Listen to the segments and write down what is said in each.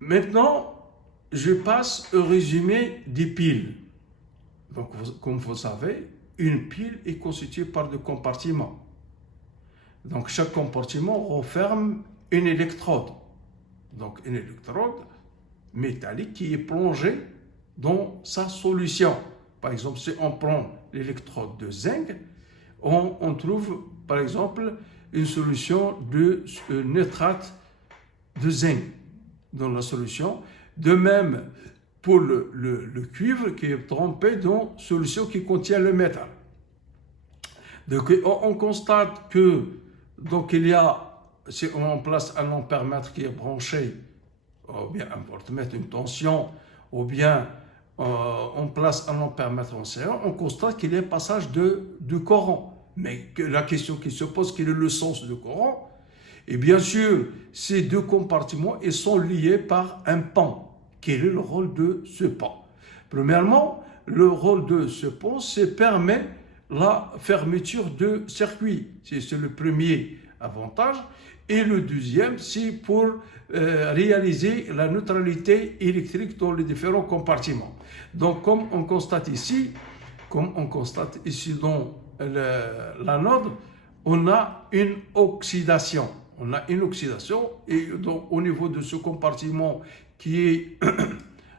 Maintenant, je passe au résumé des piles. Donc, comme vous savez, une pile est constituée par deux compartiments. Donc, chaque compartiment renferme une électrode. Donc, une électrode métallique qui est plongée dans sa solution. Par exemple, si on prend l'électrode de zinc, on trouve, par exemple, une solution de nitrate de zinc dans la solution. De même, pour le cuivre qui est trempé dans une solution qui contient le métal. Donc, on constate que, donc, si on place un ampèremètre qui est branché, ou bien un voltmètre, une tension, ou bien on place un ampèremètre en série, on constate qu'il y a un passage de courant. Mais la question qui se pose, quel est le sens du courant? Et bien sûr, ces deux compartiments ils sont liés par un pont. Quel est le rôle de ce pont? Premièrement, le rôle de ce pont, c'est permet la fermeture de circuit. C'est le premier avantage. Et le deuxième, c'est pour réaliser la neutralité électrique dans les différents compartiments. Donc, comme on constate ici dans l'anode, on a une oxydation. On a une oxydation et donc, au niveau de ce compartiment qui est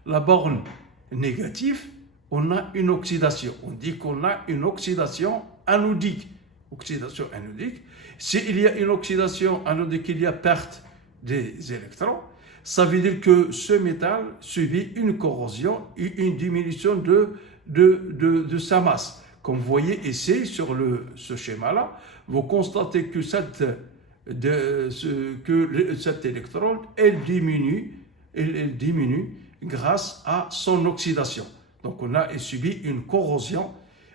la borne négative, on a une oxydation. On dit qu'on a une oxydation anodique. Oxydation anodique. S'il y a une oxydation anodique, il y a perte des électrons, ça veut dire que ce métal subit une corrosion et une diminution de sa masse. Comme vous voyez ici sur ce schéma-là, vous constatez que cet électrode, elle diminue grâce à son oxydation. Donc on a subi une corrosion,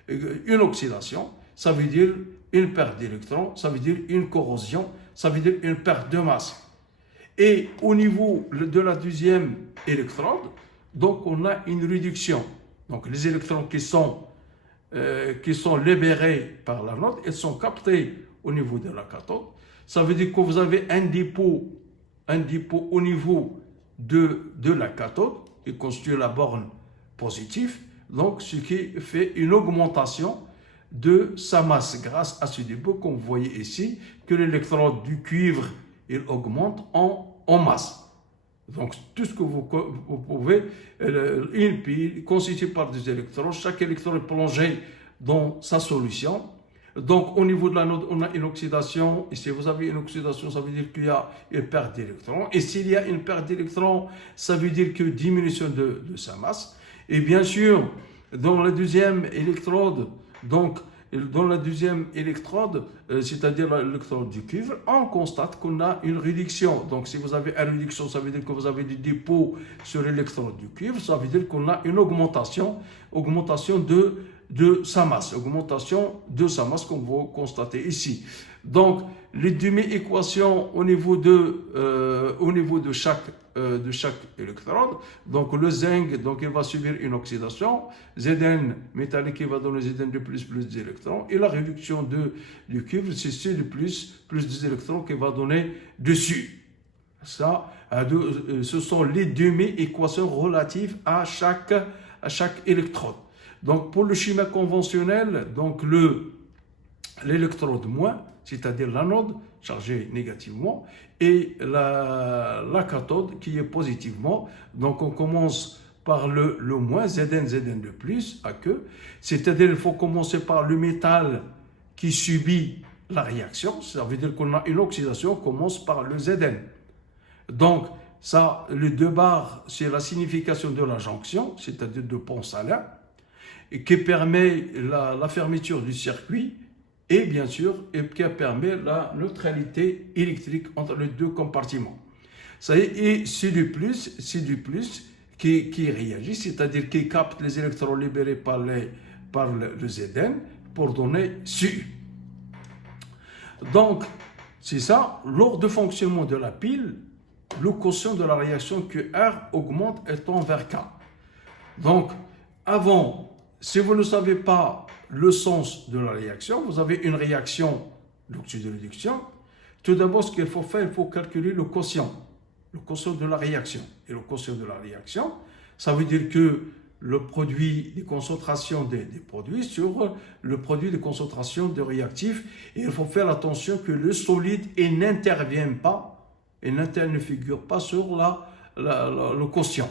une oxydation, ça veut dire une perte d'électrons, ça veut dire une corrosion, ça veut dire une perte de masse. Et au niveau de la deuxième électrode, donc on a une réduction. Donc les électrons qui sont libérés par l'anode, ils sont captés au niveau de la cathode. Ça veut dire que vous avez un dépôt au niveau de la cathode qui constitue la borne positive, donc ce qui fait une augmentation de sa masse grâce à ce dépôt, comme vous voyez ici, que l'électrode du cuivre il augmente en masse. Donc tout ce que vous pouvez, une pile constituée par des électrons, chaque électron est plongé dans sa solution. Donc au niveau de l'anode, on a une oxydation, et si vous avez une oxydation, ça veut dire qu'il y a une perte d'électrons, et s'il y a une perte d'électrons, ça veut dire que diminution de sa masse. Et bien sûr, dans la deuxième électrode, c'est-à-dire l'électrode du cuivre, on constate qu'on a une réduction. Donc, si vous avez une réduction, ça veut dire que vous avez des dépôts sur l'électrode du cuivre, ça veut dire qu'on a une augmentation de sa masse, comme vous constatez ici. Donc, les demi-équations au niveau de chaque électrode, donc le zinc, donc il va subir une oxydation, Zn métallique il va donner Zn de plus des électrons, et la réduction du cuivre, c'est C de plus des électrons qui va donner dessus. Ça, ce sont les demi-équations relatives à chaque électrode. Donc pour le schéma conventionnel, donc l'électrode moins, c'est-à-dire l'anode chargée négativement, et la cathode qui est positivement. Donc on commence par le moins, Zn de plus, à que, c'est-à-dire il faut commencer par le métal qui subit la réaction, ça veut dire qu'on a une oxydation, on commence par le Zn. Donc ça, les deux barres, c'est la signification de la jonction, c'est-à-dire de pont salin, et qui permet la fermeture du circuit, et bien sûr, qui permet la neutralité électrique entre les deux compartiments. Ça y est, et c'est du plus qui réagit, c'est-à-dire qui capte les électrons libérés par le Zn pour donner Cu. Donc, c'est ça, lors du fonctionnement de la pile, le quotient de la réaction QR augmente et tend vers K. Donc, avant, si vous ne savez pas le sens de la réaction, vous avez une réaction d'oxyde de réduction. Tout d'abord, ce qu'il faut faire, il faut calculer le quotient. le quotient de la réaction. Et le quotient de la réaction, ça veut dire que le produit des concentrations des produits sur le produit de concentration de réactifs. Et il faut faire attention que le solide n'intervient pas, et ne figure pas sur le quotient.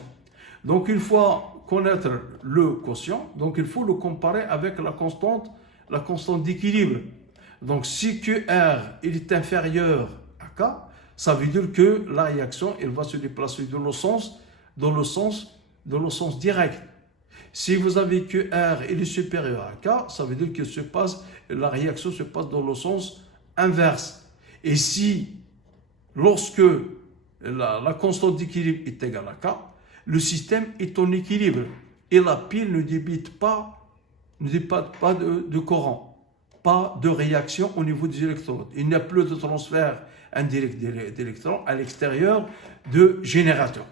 Donc une fois connaître le quotient, donc il faut le comparer avec la constante d'équilibre. Donc si QR est inférieur à K, ça veut dire que la réaction elle va se déplacer dans le sens direct. Si vous avez que R est supérieur à K, ça veut dire que la réaction se passe dans le sens inverse. Et si, lorsque la constante d'équilibre est égale à K, le système est en équilibre et la pile ne débite pas de courant, pas de réaction au niveau des électrodes. Il n'y a plus de transfert indirect d'électrons à l'extérieur du générateur.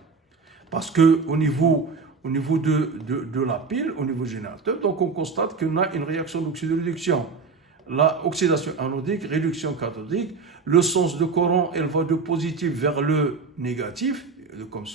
Parce qu'au niveau de la pile, au niveau du générateur, donc on constate qu'on a une réaction d'oxydoréduction. La oxydation anodique, réduction cathodique, le sens de courant, elle va de positif vers le négatif, comme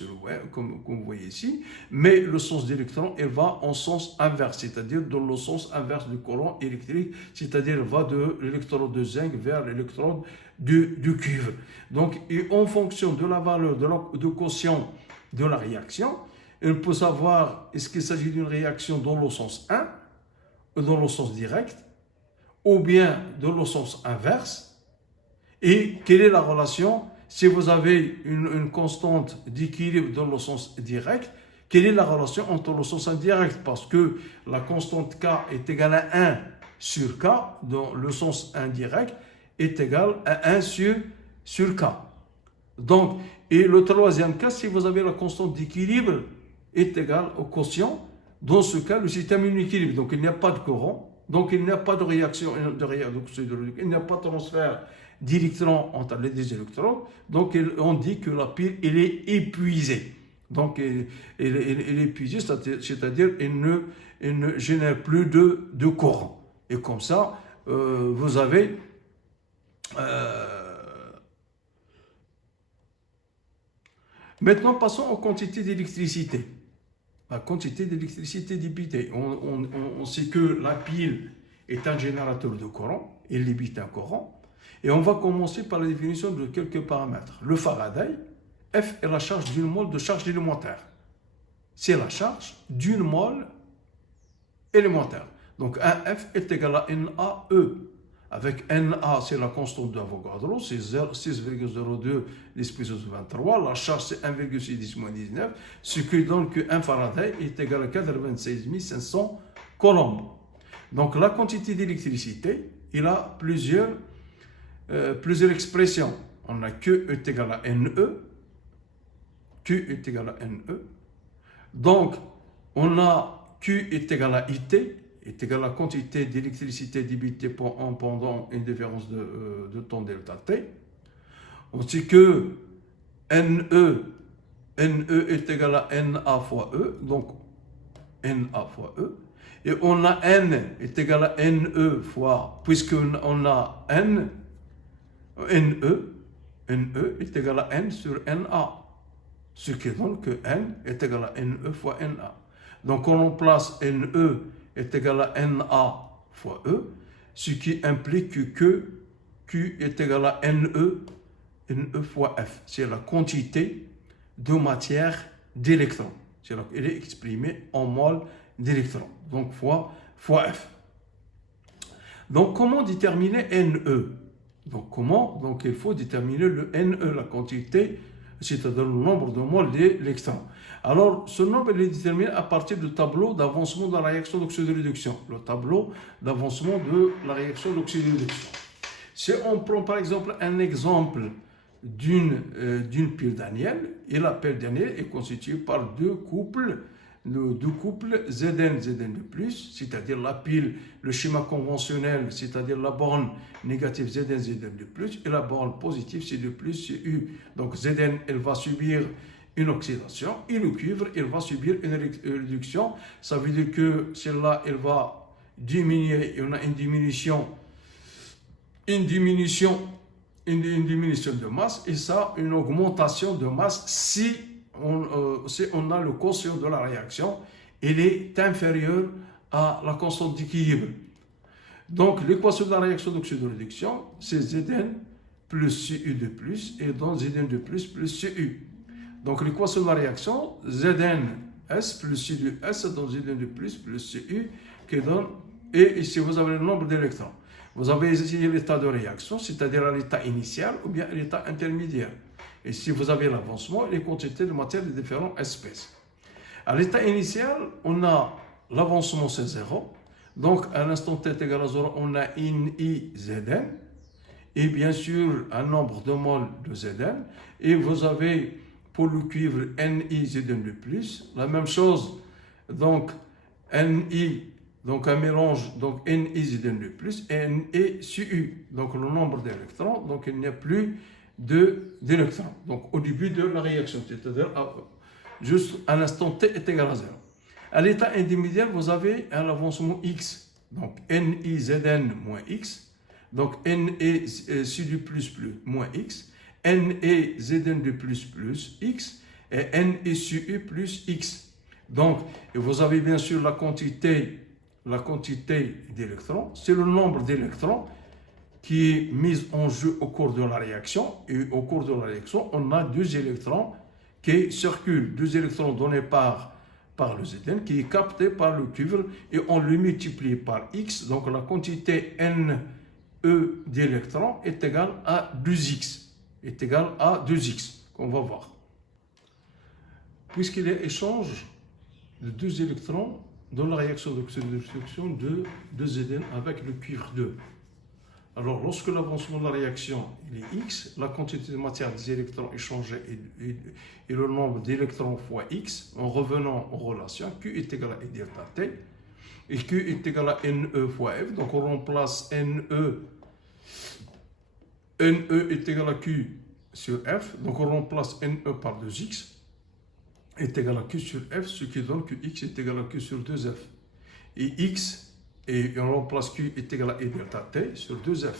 vous voyez ici, mais le sens d'électron, elle va en sens inverse, c'est-à-dire dans le sens inverse du courant électrique, c'est-à-dire elle va de l'électrode de zinc vers l'électrode du cuivre. Donc, et en fonction de la valeur de quotient de la réaction, on peut savoir est-ce qu'il s'agit d'une réaction dans le sens 1, dans le sens direct, ou bien dans le sens inverse, et quelle est la relation si vous avez une constante d'équilibre dans le sens direct, quelle est la relation entre le sens indirect? Parce que la constante K est égale à 1 sur K, dans le sens indirect est égal à 1 sur K. Donc, et le troisième cas, si vous avez la constante d'équilibre est égale au quotient, dans ce cas, le système est en équilibre. Donc, il n'y a pas de courant, donc il n'y a pas de réaction, il n'y a pas de transfert d'électrons entre les deux électrons. Donc, on dit que la pile, elle est épuisée. Donc, elle est épuisée, c'est-à-dire elle ne génère plus de courant. Et comme ça, vous avez maintenant, passons aux quantités d'électricité. La quantité d'électricité débitée. On sait que la pile est un générateur de courant, il débite un courant. Et on va commencer par la définition de quelques paramètres. Le Faraday, F est la charge d'une mole de charge élémentaire. C'est la charge d'une mole élémentaire. Donc, 1F est égal à NaE. Avec Na, c'est la constante d'Avogadro, c'est 6,02 10 puissance 23. La charge, c'est 1,610-19, ce qui donne que 1 Faraday est égal à 96 500 coulombs. Donc, la quantité d'électricité, il a plusieurs expressions. On a Q est égal à NE. Q est égal à NE. Donc, on a Q est égal à IT. Est égal à la quantité d'électricité débitée pendant une différence de temps delta T. On sait que NE est égal à NA fois E, donc NA fois E. Et on a N est égal à NE fois, puisqu'on a NE est égal à N sur NA. Ce qui donne que N est égal à NE fois NA. Donc on remplace NE est égal à Na fois E, ce qui implique que Q est égal à NE fois F. C'est la quantité de matière d'électrons. Elle est exprimée en mol d'électrons. Donc fois F. Donc comment déterminer NE? Donc il faut déterminer le NE, la quantité, c'est-à-dire le nombre de moles d'électrons. Alors, ce nombre est déterminé à partir du tableau d'avancement de la réaction d'oxydoréduction. Le tableau d'avancement de la réaction d'oxydoréduction. Si on prend par exemple un exemple d'une pile Daniel, et la pile Daniel est constituée par deux couples Zn de plus, c'est-à-dire la pile, le schéma conventionnel, c'est-à-dire la borne négative Zn de plus, et la borne positive c'est de plus, c'est U. Donc Zn, elle va subir une oxydation, et le cuivre, il va subir une réduction. Ça veut dire que celle-là, elle va diminuer, et on a une diminution une diminution de masse et ça, une augmentation de masse si on a le quotient de la réaction, il est inférieur à la constante d'équilibre. Donc, l'équation de la réaction d'oxydoréduction, c'est Zn plus Cu de plus et donc Zn de plus Cu. Donc, l'équation de la réaction, Zn(S) plus Cu de S, donc Zn de plus Cu, qui donne, et ici vous avez le nombre d'électrons. Vous avez ici l'état de réaction, c'est-à-dire l'état initial ou bien l'état intermédiaire. Et si vous avez l'avancement, les quantités de matière de différentes espèces. À l'état initial, on a l'avancement, c'est 0. Donc, à l'instant t égale à 0, on a une I Zn. Et bien sûr, un nombre de moles de Zn. Et vous avez, pour le cuivre, Ni Zn de plus. La même chose, donc, Ni, donc un mélange, donc Ni Zn de plus, et Cu. Donc, le nombre d'électrons. Donc, il n'y a plus d'électrons. Donc, au début de la réaction, c'est-à-dire juste à l'instant t est égal à 0. À l'état intermédiaire, vous avez un avancement x, donc NiZn moins x, donc NeCu du plus moins x, NeZn de plus x, et NeCu plus x. Donc, vous avez bien sûr la quantité d'électrons, c'est le nombre d'électrons qui est mis en jeu au cours de la réaction, et au cours de la réaction, on a 2 électrons qui circulent, 2 électrons donnés par le Zn, qui est capté par le cuivre, et on le multiplie par x, donc la quantité Ne d'électrons est égale à 2x, qu'on va voir. Puisqu'il y a échange de 2 électrons dans la réaction d'oxydation de Zn avec le cuivre 2. Alors, lorsque l'avancement de la réaction est x, la quantité de matière des électrons échangés et le nombre d'électrons fois x, en revenant en relation, Q est égal à I delta T, et Q est égal à Ne fois F. Donc, on remplace Ne est égal à Q sur F. Donc, on remplace Ne par 2x est égal à Q sur F, ce qui donne que x est égal à Q sur 2F. Et x, et on remplace Q est égal à I delta T sur 2F.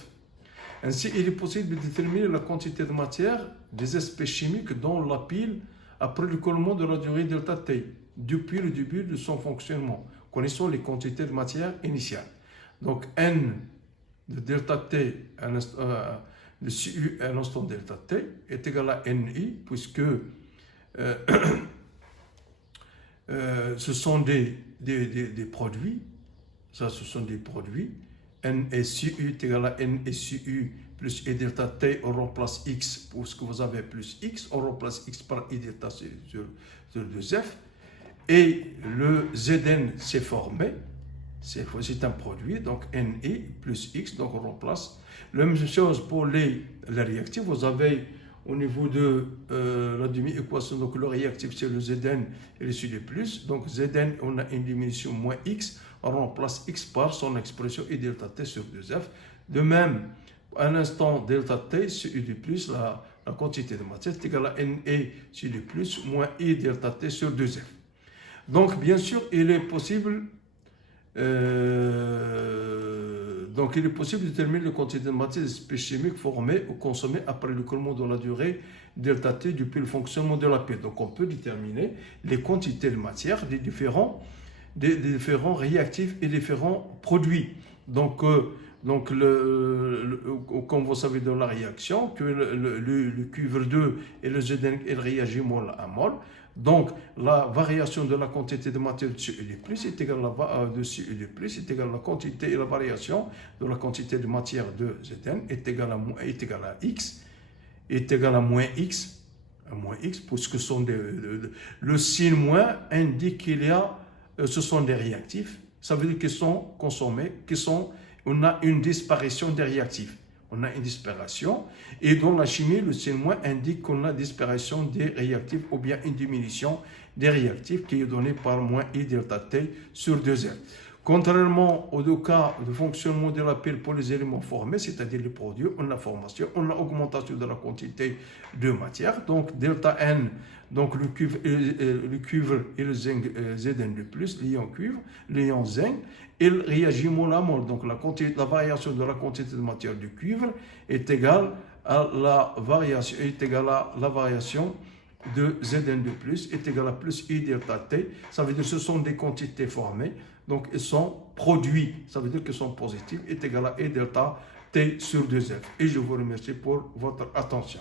Ainsi, il est possible de déterminer la quantité de matière des espèces chimiques dans la pile après le collement de la durée delta T, depuis le début de son fonctionnement. Connaissons les quantités de matière initiale. Donc, N de delta T, de Cu à l'instant delta T, est égal à Ni, puisque ce sont des produits. Ça, ce sont des produits. NeCu est égal à NeCu plus I delta T, on remplace x, puisque vous avez plus x, on remplace x par I delta sur 2F. Et le Zn s'est formé, c'est un produit, donc Ne plus x, donc on remplace. La même chose pour les réactifs, vous avez au niveau de la demi-équation, donc le réactif c'est le Zn et le Cu de plus, donc Zn on a une diminution moins x, on remplace x par son expression I delta T sur 2F. De même, à l'instant delta T, Cu de plus, la quantité de matière est égale à Ne Cu de plus moins I delta T sur 2F. Donc, bien sûr, il est possible de déterminer la quantité de matière des espèces chimiques formées ou consommées après le collement de la durée delta T depuis le fonctionnement de la pile. Donc, on peut déterminer les quantités de matière des différents réactifs et différents produits. Donc comme vous savez dans la réaction, que le cuivre 2 et le Zn réagissent mol à mol. Donc, la variation de la quantité de matière de Cu de plus est égale à la quantité et la variation de la quantité de matière de Zn est égale à x, est égale à moins x, puisque le signe moins indique qu'il y a, ce sont des réactifs, ça veut dire qu'ils sont consommés, on a une disparition des réactifs. On a une disparition, et dans la chimie, le signe moins indique qu'on a disparition des réactifs ou bien une diminution des réactifs qui est donnée par moins I delta T sur 2F. Contrairement aux 2 cas de fonctionnement de la pile pour les éléments formés, c'est-à-dire les produits, on a formation, on a augmentation de la quantité de matière, donc delta N, donc le cuivre et le zinc Zn de plus, l'ion cuivre, l'ion zinc, il réagit mol à mol. Donc la variation de la quantité de matière du cuivre est égale la variation est égale à la variation de Zn de plus est égal à plus I delta T. Ça veut dire que ce sont des quantités formées, donc ils sont produits, ça veut dire qu'ils sont positifs, est égal à I delta T sur 2F. Et je vous remercie pour votre attention.